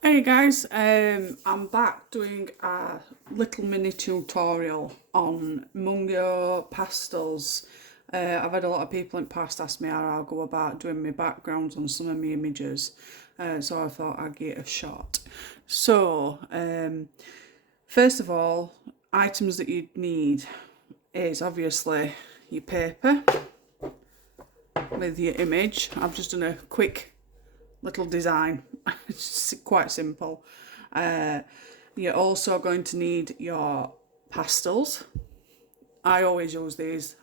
Hey guys, I'm back doing a little mini tutorial on MUNGYO pastels. I've had a lot of people in the past ask me how I'll go about doing my backgrounds on some of my images, so I thought I'd give it a shot. So, first of all, items that you'd need is obviously your paper with your image. I've just done a quick little design. It's quite simple. You're also going to need your pastels. I always use these.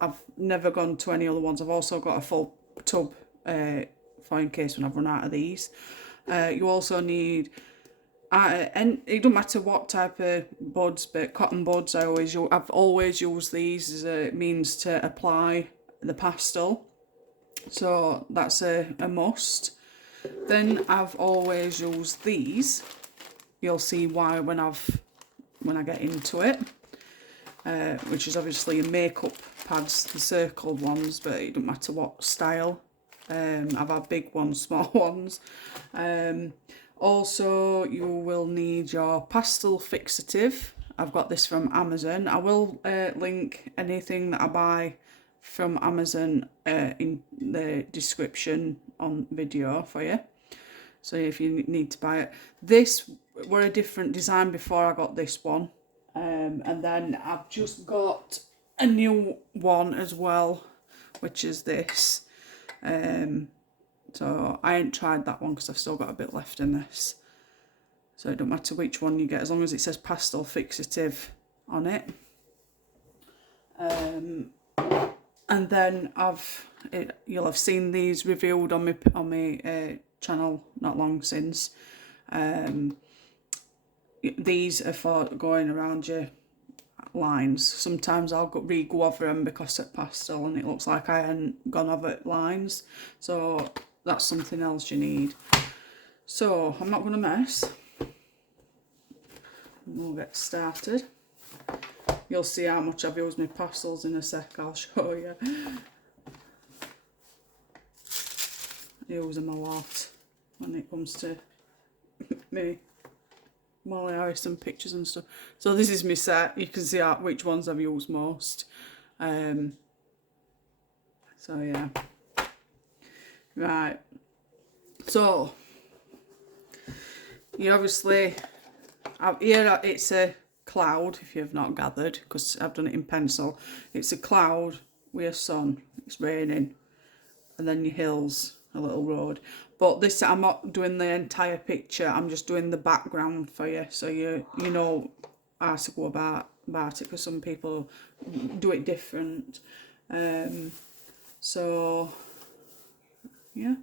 I've never gone to any other ones. I've also got a full tub for in case when I've run out of these. You also need, and it don't matter what type of buds, but cotton buds. I've always used these as a means to apply the pastel. So that's a must. Then I've always used these. You'll see why when I get into it, which is obviously your makeup pads, the circled ones, but it doesn't matter what style. I've had big ones, small ones. Also, you will need your Pastel Fixative. I've got this from Amazon. I will link anything that I buy from Amazon in the description on video for you. So if you need to buy it. This were a different design before I got this one. And then I've just got a new one as well, which is this. So I ain't tried that one because I've still got a bit left in this. So it don't matter which one you get as long as it says Pastel Fixative on it. And then you'll have seen these reviewed on my channel not long since. These are for going around your lines. Sometimes I'll go over them because it's pastel and it looks like I hadn't gone over lines. So that's something else you need. So I'm not going to mess. We'll get started. You'll see how much I've used my pastels in a sec, I'll show you. I use them a lot when it comes to me Molly Harrison pictures and stuff. So this is my set. You can see which ones I've used most. So yeah. Right. So you obviously here it's a cloud, if you've not gathered, because I've done it in pencil. It's a cloud with a sun. It's raining, and then your hills, a little road. But this, I'm not doing the entire picture. I'm just doing the background for you, so you know how to go about it. Because some people do it different. So yeah,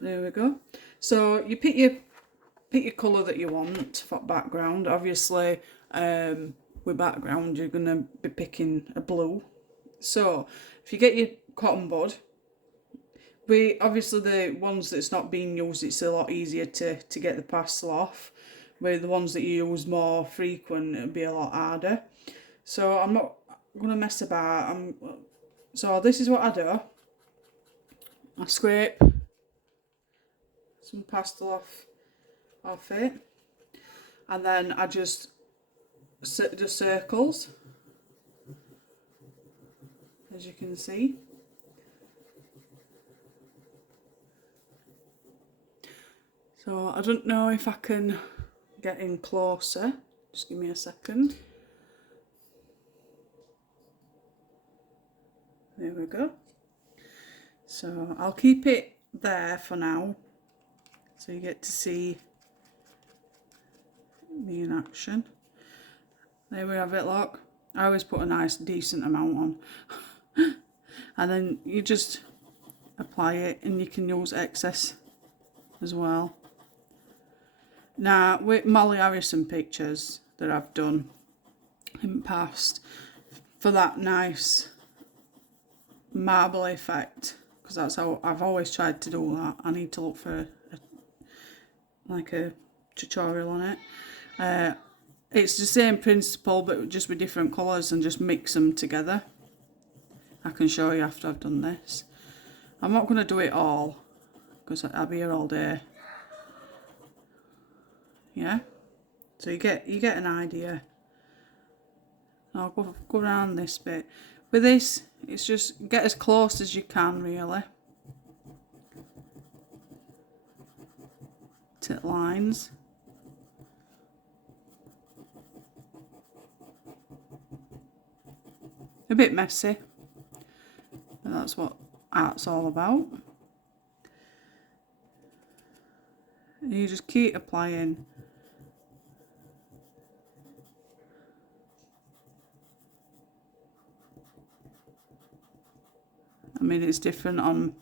there we go. So you pick your colour that you want for background. Obviously, with background, you're going to be picking a blue. So, if you get your cotton bud, obviously the ones that's not being used, it's a lot easier to get the pastel off. With the ones that you use more frequent, it'll be a lot harder. So, I'm not going to mess about. So, this is what I do. I scrape some pastel off it, and then I just do circles, as you can see. So I don't know if I can get in closer, just give me a second. There we go. So I'll keep it there for now, so you get to see me in action. There we have it, look. I always put a nice decent amount on. And then you just apply it, and you can use excess as well. Now with Molly Harrison pictures that I've done in the past, for that nice marble effect, because that's how I've always tried to do that. I need to look for a tutorial on it. It's the same principle but just with different colours, and just mix them together. I can show you after I've done this. I'm not going to do it all because I'll be here all day. yeah? So you get an idea. I'll go around this bit. With this, it's just get as close as you can, really, to lines. A bit messy, but that's what art's all about. And you just keep applying. I mean, it's different on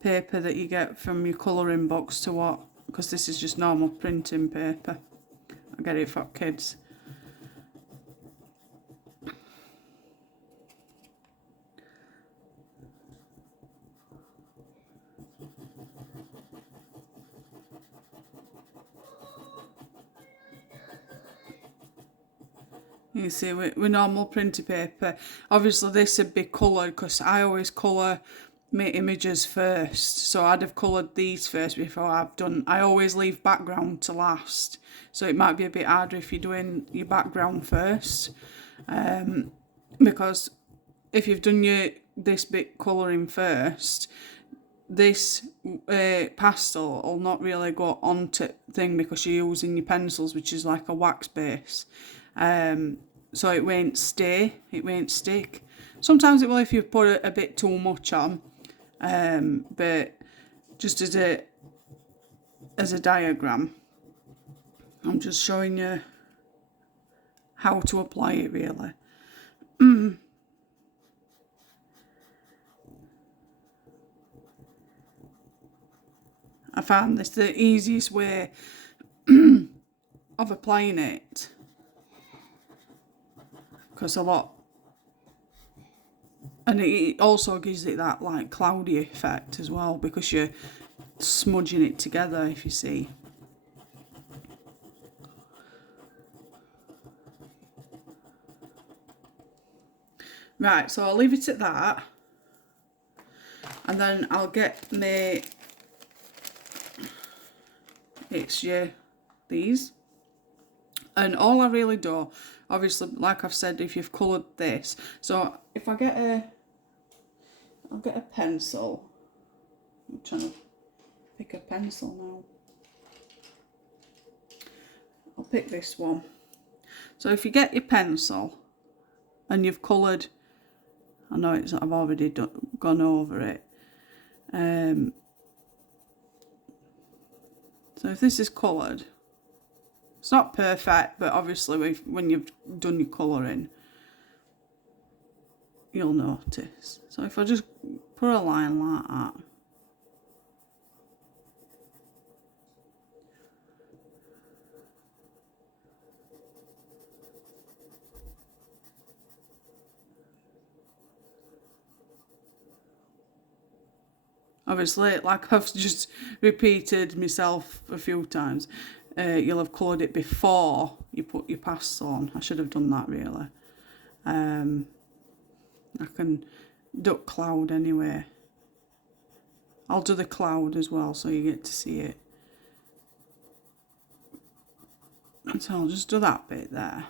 paper that you get from your colouring books to what, because this is just normal printing paper. I get it for kids. You see, with normal printed paper, obviously this would be coloured, because I always colour my images first. So I'd have coloured these first before I've done. I always leave background to last, so it might be a bit harder if you're doing your background first, because if you've done this bit colouring first, this pastel will not really go onto thing because you're using your pencils, which is like a wax base. So it won't stay, it won't stick. Sometimes it will if you put a bit too much on, but just as a diagram, I'm just showing you how to apply it, really. I found this the easiest way of applying it, because a lot, and it also gives it that like cloudy effect as well, because you're smudging it together, if you see. Right, so I'll leave it at that, and then I'll get these, and all I really do, obviously, like I've said, if you've coloured this, so if I get I'll get a pencil. I'm trying to pick a pencil now. I'll pick this one. So if you get your pencil and you've coloured, I know I've already gone over it. So if this is coloured, it's not perfect, but obviously when you've done your colouring, you'll notice. So if I just put a line like that, obviously, like I've just repeated myself a few times, you'll have coloured it before you put your pastel on. I should have done that, really. I can duck cloud anyway. I'll do the cloud as well, so you get to see it. So I'll just do that bit there.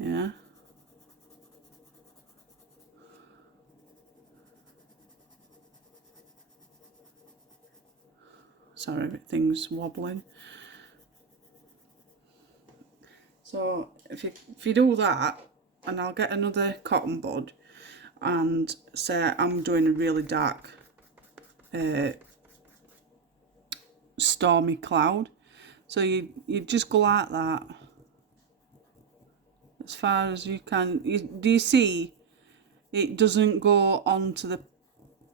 Yeah. Sorry, everything's wobbling. So if you do that, and I'll get another cotton bud and say I'm doing a really dark stormy cloud, so you just go like that as far as you can. Do you see it doesn't go onto the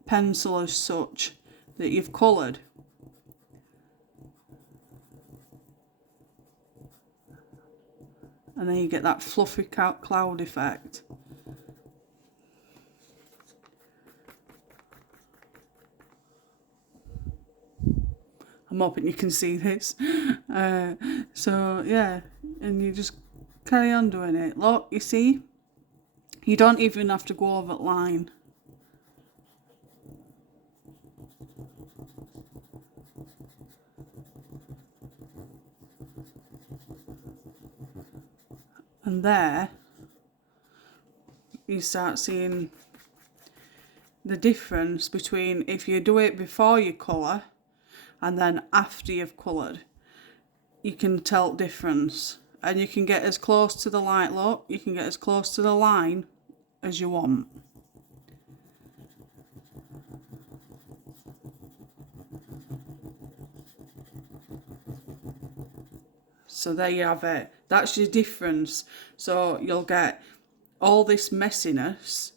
pencil as such that you've coloured? And then you get that fluffy cloud effect. I'm hoping you can see this. So yeah, and you just carry on doing it. Look, you see, you don't even have to go over the line. And there you start seeing the difference between if you do it before you colour and then after you've coloured. You can tell the difference, and you can get as close to the light look, you can get as close to the line as you want. So there you have it. That's your difference. So you'll get all this messiness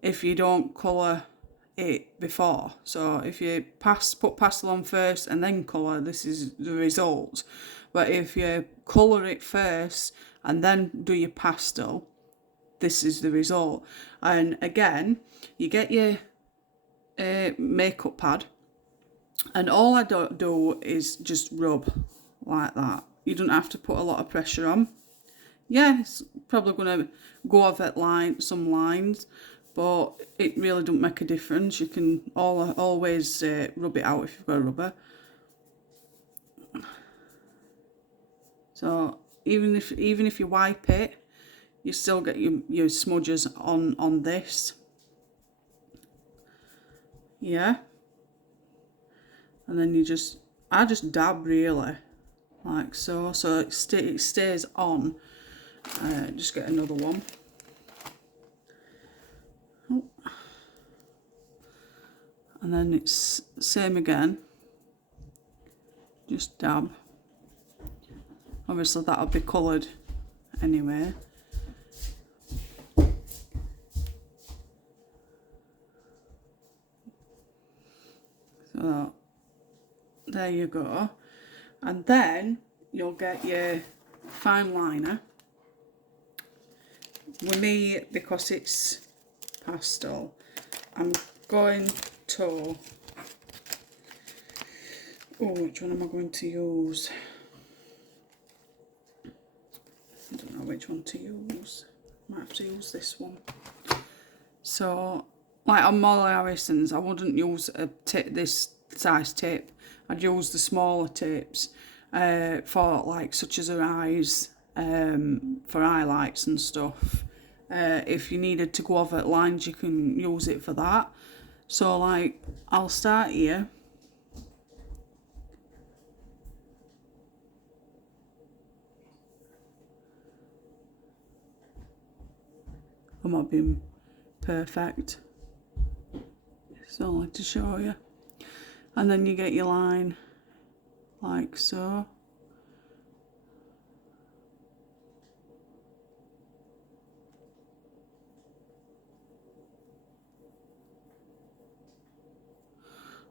if you don't colour it before. So if you put pastel on first and then colour, this is the result. But if you colour it first and then do your pastel, this is the result. And again, you get your makeup pad, and all I don't do is just rub like that. You don't have to put a lot of pressure on. Yeah, it's probably going to go over some lines, but it really don't make a difference. You can always rub it out if you've got a rubber. So even if you wipe it, you still get your smudges on this. Yeah. And then I just dab really, like so. So it stays on. Just get another one. Oh. And then it's same again. Just dab. Obviously that'll be coloured anyway. So there you go. And then you'll get your fine liner. With me, because it's pastel, I'm going to, which one am I going to use? I don't know which one to use. Might have to use this one. So, like on Molly Harrison's, I wouldn't use this size tip. I'd use the smaller tips for like such as her eyes, for highlights and stuff. If you needed to go over lines, you can use it for that. So like, I'll start here. I'm not being perfect. It's only to show you. And then you get your line like so.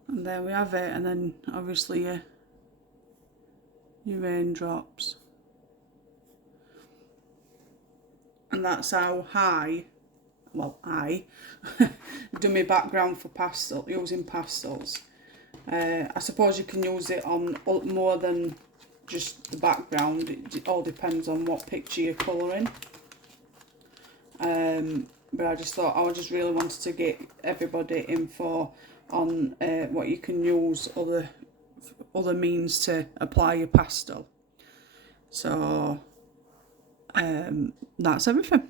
And there we have it, and then obviously your raindrops. And that's how I do my background for pastel, using pastels. I suppose you can use it on more than just the background. It all depends on what picture you're colouring. But I just thought I just really wanted to get everybody info on what you can use other means to apply your pastel. So that's everything.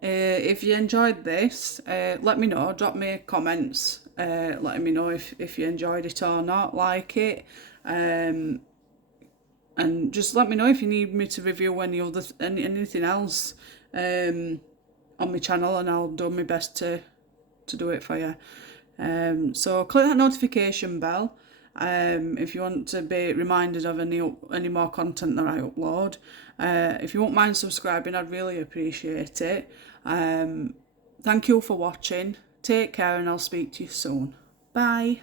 If you enjoyed this, let me know. Drop me comments. Let me know if you enjoyed it or not, like it. And just let me know if you need me to review anything else on my channel, and I'll do my best to do it for you. So click that notification bell if you want to be reminded of any more content that I upload. If you won't mind subscribing, I'd really appreciate it. Thank you for watching. Take care, and I'll speak to you soon. Bye.